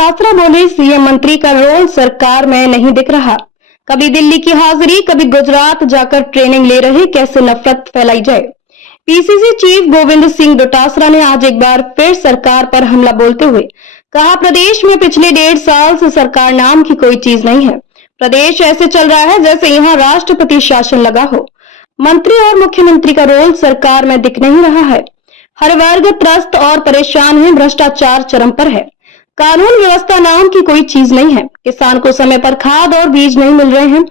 डोटासरा बोले, सीएम मंत्री का रोल सरकार में नहीं दिख रहा। कभी दिल्ली की हाजिरी, कभी गुजरात जाकर ट्रेनिंग ले रहे, कैसे नफरत फैलाई जाए। पीसीसी चीफ गोविंद सिंह डोटासरा ने आज एक बार फिर सरकार पर हमला बोलते हुए कहा, प्रदेश में पिछले 1.5 साल से सरकार नाम की कोई चीज नहीं है। प्रदेश ऐसे चल रहा है जैसे यहाँ राष्ट्रपति शासन लगा हो। मंत्री और मुख्यमंत्री का रोल सरकार में दिख नहीं रहा है। हर वर्ग त्रस्त और परेशान है, भ्रष्टाचार चरम पर है। कानून व्यवस्था नाम की कोई चीज नहीं है। किसान को समय पर खाद और बीज नहीं मिल रहे हैं।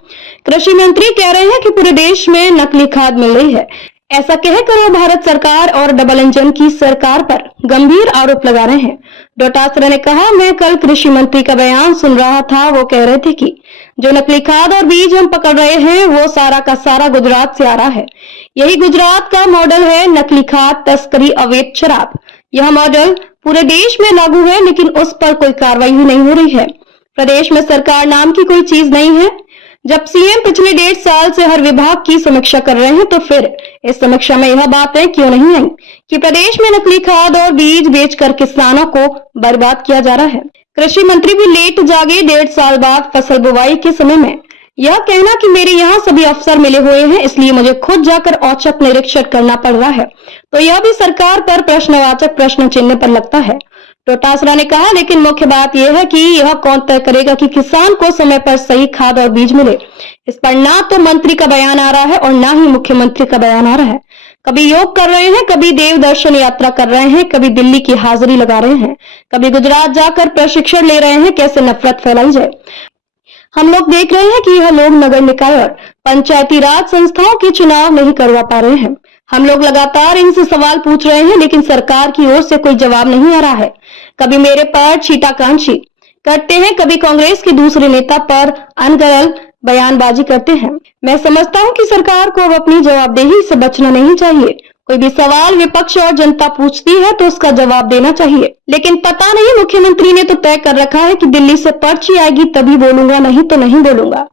कृषि मंत्री कह रहे हैं कि पूरे देश में नकली खाद मिल रही है। ऐसा कहकर वो भारत सरकार और डबल इंजन की सरकार पर गंभीर आरोप लगा रहे हैं। डोटासरा ने कहा, मैं कल कृषि मंत्री का बयान सुन रहा था। वो कह रहे थे कि जो नकली खाद और बीज हम पकड़ रहे हैं वो सारा का सारा गुजरात से आ रहा है। यही गुजरात का मॉडल है, नकली खाद, तस्करी, अवैध शराब। यह मॉडल पूरे देश में लागू है, लेकिन उस पर कोई कार्रवाई ही नहीं हो रही है। प्रदेश में सरकार नाम की कोई चीज नहीं है। जब सीएम पिछले 1.5 साल से हर विभाग की समीक्षा कर रहे हैं, तो फिर इस समीक्षा में यह बातें क्यों नहीं आई कि प्रदेश में नकली खाद और बीज बेचकर किसानों को बर्बाद किया जा रहा है। कृषि मंत्री भी लेट जागे। 1.5 साल बाद फसल बुवाई के समय में यह कहना कि मेरे यहाँ सभी अफसर मिले हुए हैं, इसलिए मुझे खुद जाकर औचक निरीक्षण करना पड़ रहा है, तो यह भी सरकार पर प्रश्नवाचक प्रश्न चिन्ह पर लगता है। डोटासरा ने कहा, लेकिन मुख्य बात यह है कि यह कौन तय करेगा कि किसान को समय पर सही खाद और बीज मिले। इस पर ना तो मंत्री का बयान आ रहा है और ना ही मुख्यमंत्री का बयान आ रहा है। कभी योग कर रहे हैं, कभी देव दर्शन यात्रा कर रहे हैं, कभी दिल्ली की हाजिरी लगा रहे हैं, कभी गुजरात जाकर प्रशिक्षण ले रहे हैं। कैसे नफरत फैलाई जाए। हम लोग देख रहे हैं कि यह लोग नगर निकाय और पंचायती राज संस्थाओं के चुनाव नहीं करवा पा रहे हैं। हम लोग लगातार इनसे सवाल पूछ रहे हैं, लेकिन सरकार की ओर से कोई जवाब नहीं आ रहा है। कभी मेरे पर छीटाकांशी करते हैं, कभी कांग्रेस के दूसरे नेता पर अनगढ़ बयानबाजी करते हैं। मैं समझता हूं कि सरकार को अब अपनी जवाबदेही से बचना नहीं चाहिए। कोई भी सवाल विपक्ष और जनता पूछती है तो उसका जवाब देना चाहिए, लेकिन पता नहीं मुख्यमंत्री ने तो तय कर रखा है कि दिल्ली से पर्ची आएगी तभी बोलूंगा, नहीं तो नहीं बोलूंगा।